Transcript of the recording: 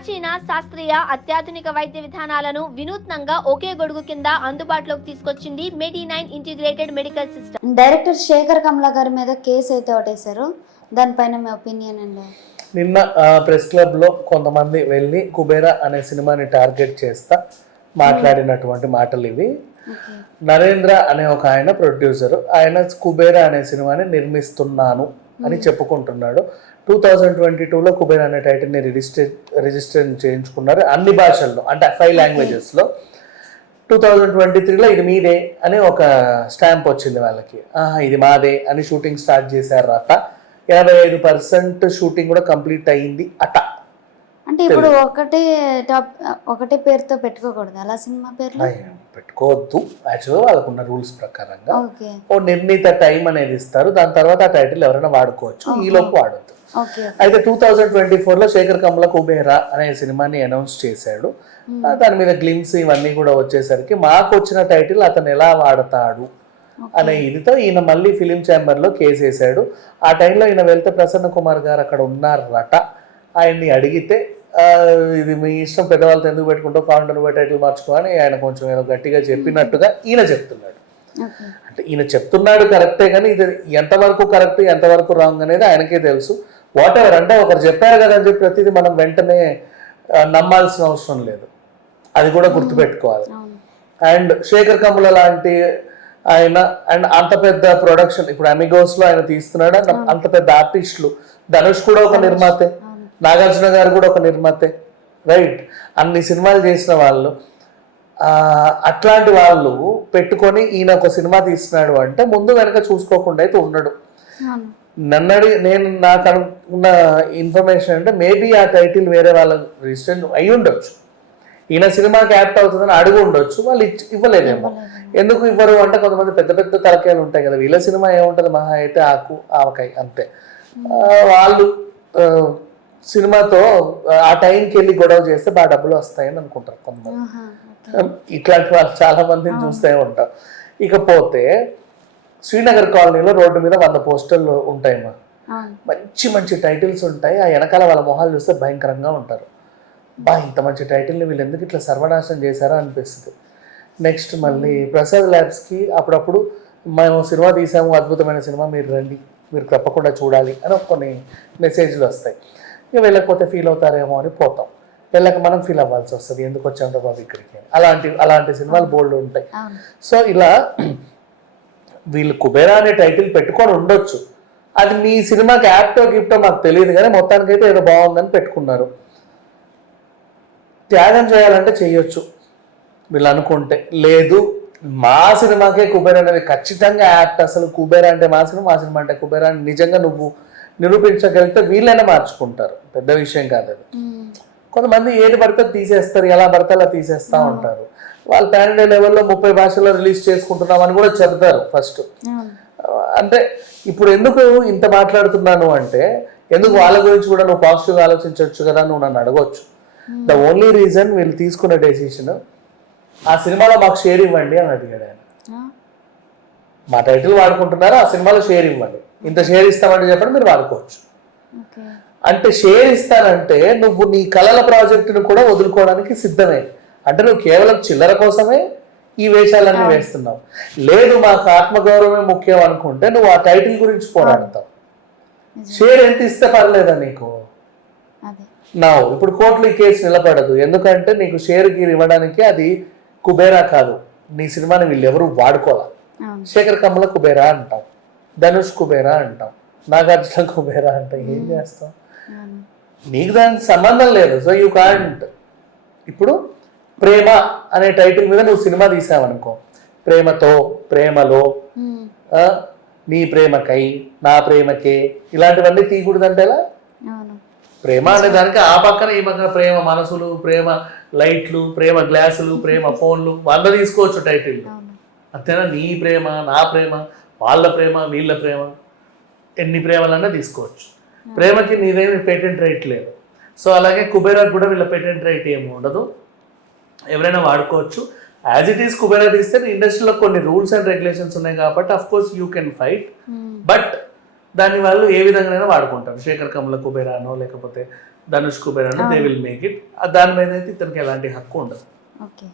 ప్రాచీన శాస్త్రీయ అత్యాధునిక వైద్య విధానాలను వినూత్నంగా ఒకే గొడుగు కింద అందుబాటులోకి తీసుకొచ్చింది మెడి9 integrated medical system. Director Shekhar Kamala గారి మీద కేసు అయితే ఒకటేశారు, దానిపైన మీ ఒపీనియన్ అండి? నిన్న ప్రెస్ క్లబ్లో కొంతమంది వెళ్ళి కుబేరా అనే సినిమాని టార్గెట్ చేస్తా మాట్లాడినటువంటి మాటలు ఇవి. నరేంద్ర అనే ఒక ఆయన ప్రొడ్యూసర్, ఆయన కుబేరా అనే సినిమాని నిర్మిస్తున్నాను అని చెప్పుకుంటున్నాడు. 2022లో కుబేరా అనే టైటిల్ని రిజిస్టర్ చేయించుకున్నారు అన్ని భాషల్లో, అంటే 5 లాంగ్వేజెస్లో. 2023లో ఇది మీదే అని ఒక స్టాంప్ వచ్చింది వాళ్ళకి. ఇది మాదే అని షూటింగ్ స్టార్ట్ చేశారు అట. 85% షూటింగ్ కూడా కంప్లీట్ అయ్యింది అట. అంటే ఇప్పుడు ఒకటే పేరుతో పెట్టుకోకూడదు అలా, సినిమా పేర్లు పెట్టుకోవద్దు. యాక్చువల్గా వాళ్ళకున్న రూల్స్ ప్రకారంగా ఓ నిర్ణీత టైం అనేది ఇస్తారు, దాని తర్వాత ఆ టైటిల్ ఎవరైనా వాడుకోవచ్చు, ఈలోపు వాడద్దు. అయితే 2024లో శేఖర్ కమల కుబేరా అనే సినిమాని అనౌన్స్ చేశాడు. దాని మీద గ్లిమ్స్ ఇవన్నీ కూడా వచ్చేసరికి మాకు వచ్చిన టైటిల్ అతను ఎలా వాడతాడు అనే ఇదితో ఈయన మళ్ళీ ఫిలిం ఛాంబర్లో కేసు వేసాడు. ఆ టైంలో ఈయన వెళ్తే ప్రసన్న కుమార్ గారు అక్కడ ఉన్నారట. ఆయన్ని అడిగితే ఇది మీ ఇష్టం, పెద్దవాళ్ళతో ఎందుకు పెట్టుకుంటావు, కావాలంటే నువ్వే టైటిల్ మార్చుకో అని ఆయన కొంచెం ఏదో గట్టిగా చెప్పినట్టుగా ఈయన చెప్తున్నాడు. అంటే ఈయన చెప్తున్నాడు కరెక్టే, కానీ ఇది ఎంతవరకు కరెక్ట్ ఎంతవరకు రాంగ్ అనేది ఆయనకే తెలుసు. వాట్ ఎవర్, అంటే ఒకరు చెప్పారు కదా అని చెప్పి ప్రతిదీ మనం వెంటనే నమ్మాల్సిన అవసరం లేదు, అది కూడా గుర్తుపెట్టుకోవాలి. అండ్ శేఖర్ కమల లాంటి ఆయన అండ్ అంత పెద్ద ప్రొడక్షన్, ఇప్పుడు అమిగోస్లో ఆయన తీస్తున్నాడు, అంత పెద్ద ఆర్టిస్టులు, ధనుష్ కూడా ఒక నిర్మాతే, నాగార్జున గారు కూడా ఒక నిర్మాతే, రైట్? అన్ని సినిమాలు చేసిన వాళ్ళు, అట్లాంటి వాళ్ళు పెట్టుకొని ఈయన ఒక సినిమా తీస్తున్నాడు అంటే ముందు వెనక చూసుకోకుండా అయితే ఉండడు. నేను నాకు అనుకున్న ఇన్ఫర్మేషన్ అంటే మేబీ ఆ టైటిల్ వేరే వాళ్ళ రిజిస్టర్ అయి ఉండొచ్చు, ఈయన సినిమాకి యాప్ట్ అవుతుందని అడుగు ఉండొచ్చు, వాళ్ళు ఇవ్వలేదేమో. ఎందుకు ఇవ్వరు అంటే కొంతమంది పెద్ద పెద్ద తలకాయలు ఉంటాయి కదా, వీళ్ళ సినిమా ఏముంటుంది మహా అయితే ఆకు ఆవకాయ అంతే. వాళ్ళు సినిమాతో ఆ టైంకి వెళ్ళి గొడవ చేస్తే బాగా డబ్బులు వస్తాయని అనుకుంటారు కొంతమంది. ఇట్లాంటి వాళ్ళు చాలా మందిని చూస్తూ ఉంటాం. ఇకపోతే శ్రీనగర్ కాలనీలో రోడ్డు మీద 100 పోస్టర్లు ఉంటాయమ్మా, మంచి మంచి టైటిల్స్ ఉంటాయి. ఆ వెనకాల వాళ్ళ మొహాలు చూస్తే భయంకరంగా ఉంటారు. ఇంత మంచి టైటిల్ని వీళ్ళు ఎందుకు ఇట్లా సర్వనాశనం చేశారో అనిపిస్తుంది. నెక్స్ట్ మళ్ళీ ప్రసాద్ ల్యాబ్స్కి అప్పుడప్పుడు మేము సినిమా తీసాము, అద్భుతమైన సినిమా, మీరు రండి, మీరు తప్పకుండా చూడాలి అని కొన్ని మెసేజ్లు వస్తాయి. ఇక వెళ్ళకపోతే ఫీల్ అవుతారేమో అని పోతాం, వెళ్ళక మనం ఫీల్ అవ్వాల్సి వస్తుంది, ఎందుకు వచ్చాము బాబు ఇక్కడికి. అలాంటి సినిమాలు బోల్డ్ ఉంటాయి. సో ఇలా వీళ్ళు కుబేరా అనే టైటిల్ పెట్టుకొని ఉండొచ్చు, అది మీ సినిమాకి యాప్టో గిఫ్టో మాకు తెలియదు, కానీ మొత్తానికైతే ఏదో బాగుందని పెట్టుకున్నారు. త్యాగం చేయాలంటే చేయొచ్చు వీళ్ళు అనుకుంటే, లేదు మా సినిమాకే కుబేరా అనేది ఖచ్చితంగా యాప్ట్, అసలు కుబేరా అంటే మా సినిమా అంటే కుబేరా అని నిజంగా నువ్వు నిరూపించగలిగితే వీళ్ళైనా మార్చుకుంటారు, పెద్ద విషయం కాదు అది. కొంతమంది ఏది పడితే తీసేస్తారు, ఎలా పడితే అలా తీసేస్తూ ఉంటారు. వాళ్ళు పాన్ ఇండియా లెవెల్లో 30 భాషల్లో రిలీజ్ చేసుకుంటున్నామని కూడా చెప్తారు ఫస్ట్. అంటే ఇప్పుడు ఎందుకు ఇంత మాట్లాడుతున్నాను అంటే, ఎందుకు వాళ్ళ గురించి కూడా నువ్వు పాజిటివ్గా ఆలోచించవచ్చు కదా, నువ్వు నన్ను అడగవచ్చు. ద ఓన్లీ రీజన్ వీళ్ళు తీసుకున్న డెసిషన్, ఆ సినిమాలో మాకు షేర్ ఇవ్వండి అని అడిగాడు ఆయన. మా టైటిల్ వాడుకుంటున్నారు, ఆ సినిమాలో షేర్ ఇవ్వండి, ఇంత షేర్ ఇస్తామంటే చెప్పండి, మీరు వాడుకోవచ్చు. అంటే షేర్ ఇస్తానంటే నువ్వు నీ కళల ప్రాజెక్టును కూడా వదులుకోవడానికి సిద్ధమే. అంటే నువ్వు కేవలం చిల్లర కోసమే ఈ వేషాలన్నీ వేస్తున్నావు. లేదు మాకు ఆత్మగౌరవమే ముఖ్యం అనుకుంటే నువ్వు ఆ టైటిల్ గురించి పోరాడతావు. షేర్ ఎంత ఇస్తే పర్లేదా నీకు? ఇప్పుడు కోర్టులో ఈ కేసు నిలబడదు, ఎందుకంటే నీకు షేర్ గీర్ ఇవ్వడానికి అది కుబేరా కాదు, నీ సినిమాని వీళ్ళు ఎవరు వాడుకోవాలి. శేఖర్ కమల కుబేరా అంటాం, ధనుష్ కుబేరా అంటాం, నాగార్జున కుబేరా అంటాం, ఏం చేస్తాం? నీకు దానికి సంబంధం లేదు. So you can't. ఇప్పుడు ప్రేమ అనే టైటిల్ మీద నువ్వు సినిమా తీసావనుకో, ప్రేమతో, ప్రేమలో, నీ ప్రేమకై, నా ప్రేమకే, ఇలాంటివన్నీ తీయకూడదంటే ఎలా? ప్రేమ అనే దానికి ఆ పక్కన ఈ పక్కన ప్రేమ మనసులు, ప్రేమ లైట్లు, ప్రేమ గ్లాసులు, ప్రేమ ఫోన్లు 100 తీసుకోవచ్చు టైటిల్. అంతేనా? నీ ప్రేమ, నా ప్రేమ, వాళ్ళ ప్రేమ, వీళ్ళ ప్రేమ, ఎన్ని ప్రేమలన్నా తీసుకోవచ్చు. ప్రేమకి నీదేమి పేటెంట్ రైట్ లేదు. సో అలాగే కుబేరాకి కూడా వీళ్ళ పేటెంట్ రైట్ ఏమి ఉండదు, ఎవరైనా వాడుకోవచ్చు. యాజ్ ఇట్ ఈస్ కుబేరా తీస్తే ఇండస్ట్రీలో కొన్ని రూల్స్ అండ్ రెగ్యులేషన్స్ ఉన్నాయి కాబట్టి of course you can fight, but దాన్ని వాళ్ళు ఏ విధంగానైనా వాడుకుంటారు. శేఖర్ కమల కుబేరానో లేకపోతే ధనుష్ కుబేర్ అంటే దే విల్ మేక్ ఇట్. దాని మీద అయితే ఇతనికి ఎలాంటి హక్కు ఉండదు. ఓకే.